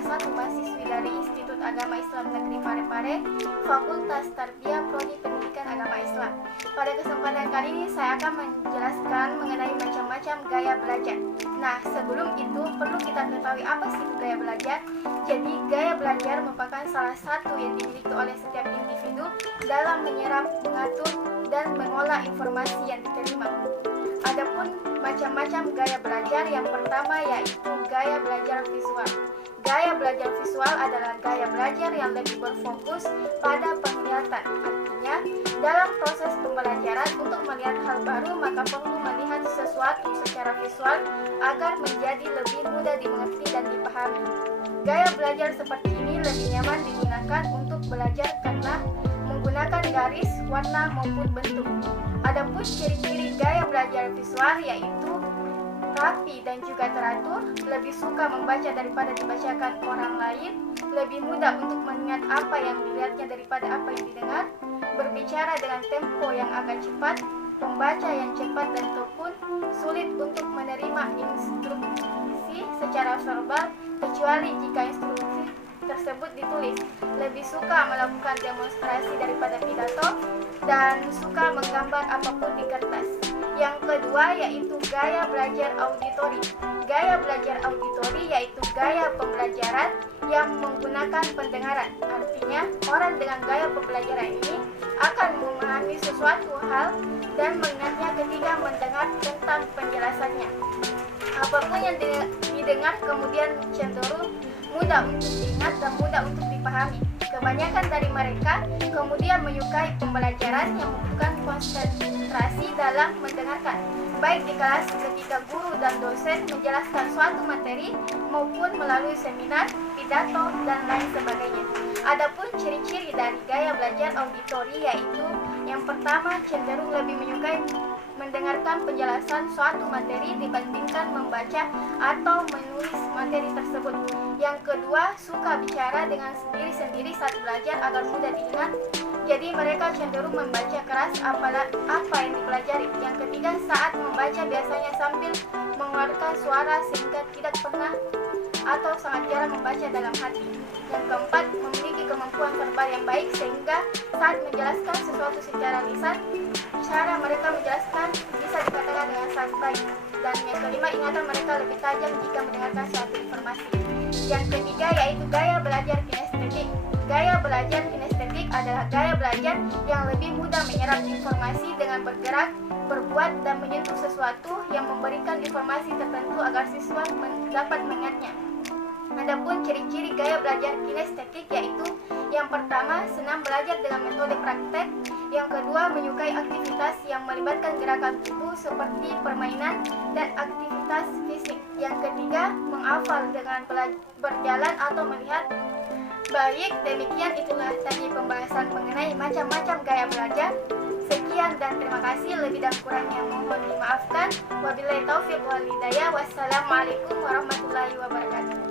salah satu mahasiswi dari Institut Agama Islam Negeri Parepare, Fakultas Tarbiyah Prodi Pendidikan Agama Islam. Pada kesempatan kali ini saya akan menjelaskan mengenai macam-macam gaya belajar. Nah, sebelum itu perlu kita ketahui apa sih gaya belajar. Jadi, gaya belajar merupakan salah satu yang dimiliki oleh setiap individu dalam menyerap, mengatur, dan mengolah informasi yang diterima. Adapun macam-macam gaya belajar, yang pertama yaitu gaya belajar visual. Gaya belajar visual adalah gaya belajar yang lebih berfokus pada penglihatan. Artinya, dalam proses pembelajaran untuk melihat hal baru maka perlu melihat sesuatu secara visual agar menjadi lebih mudah dimengerti dan dipahami. Gaya belajar seperti ini lebih nyaman digunakan untuk belajar karena menggunakan garis, warna maupun bentuk. Adapun ciri-ciri gaya belajar visual yaitu rapi dan juga teratur, lebih suka membaca daripada dibacakan orang lain, lebih mudah untuk mengingat apa yang dilihatnya daripada apa yang didengar, berbicara dengan tempo yang agak cepat, pembaca yang cepat dan tekun, sulit untuk menerima instruksi secara verbal kecuali jika instruksi tersebut ditulis, lebih suka melakukan demonstrasi daripada pidato, dan suka menggambar apapun di kertas. Yang kedua yaitu gaya belajar auditori. Gaya belajar auditori yaitu gaya pembelajaran yang menggunakan pendengaran. Artinya, orang dengan gaya pembelajaran ini akan memahami sesuatu hal dan mengingatnya ketika mendengar tentang penjelasannya. Apapun yang didengar kemudian cenderung mudah untuk diingat dan mudah untuk dipahami. Kebanyakan dari mereka kemudian menyukai pembelajaran yang membutuhkan konsentrasi dalam mendengarkan, baik di kelas ketika guru dan dosen menjelaskan suatu materi maupun melalui seminar, pidato, dan lain sebagainya. Adapun ciri-ciri dari gaya belajar auditori yaitu yang pertama cenderung lebih menyukai mendengarkan penjelasan suatu materi dibandingkan membaca atau menulis materi tersebut. Yang kedua, suka bicara dengan sendiri-sendiri saat belajar agar mudah diingat. Jadi mereka cenderung membaca keras apa yang dipelajari. Yang ketiga, saat membaca biasanya sambil mengeluarkan suara sehingga tidak pernah atau sangat jarang membaca dalam hati. Yang keempat, memiliki kemampuan verbal yang baik sehingga saat menjelaskan sesuatu secara lisan, cara mereka menjelaskan bisa dikatakan dengan sangat baik. Dan yang kelima, ingatan mereka lebih tajam jika mendengarkan suatu informasi. Yang ketiga yaitu gaya belajar kinestetik. Gaya belajar kinestetik adalah gaya belajar yang lebih mudah menyerap informasi dengan bergerak, berbuat, dan menyentuh sesuatu yang memberikan informasi tertentu agar siswa dapat mengingatnya. Adapun ciri-ciri gaya belajar kinestetik yaitu yang pertama, senang belajar dengan metode praktek. Yang kedua, menyukai aktivitas yang melibatkan gerakan tubuh seperti permainan dan aktivitas fisik. Yang ketiga, menghafal dengan berjalan atau melihat. Baik, demikian itulah tadi pembahasan mengenai macam-macam gaya belajar. Sekian dan terima kasih, lebih dan kurangnya mohon dimaafkan. Wabillahi taufiq wal hidayah. Wassalamualaikum warahmatullahi wabarakatuh.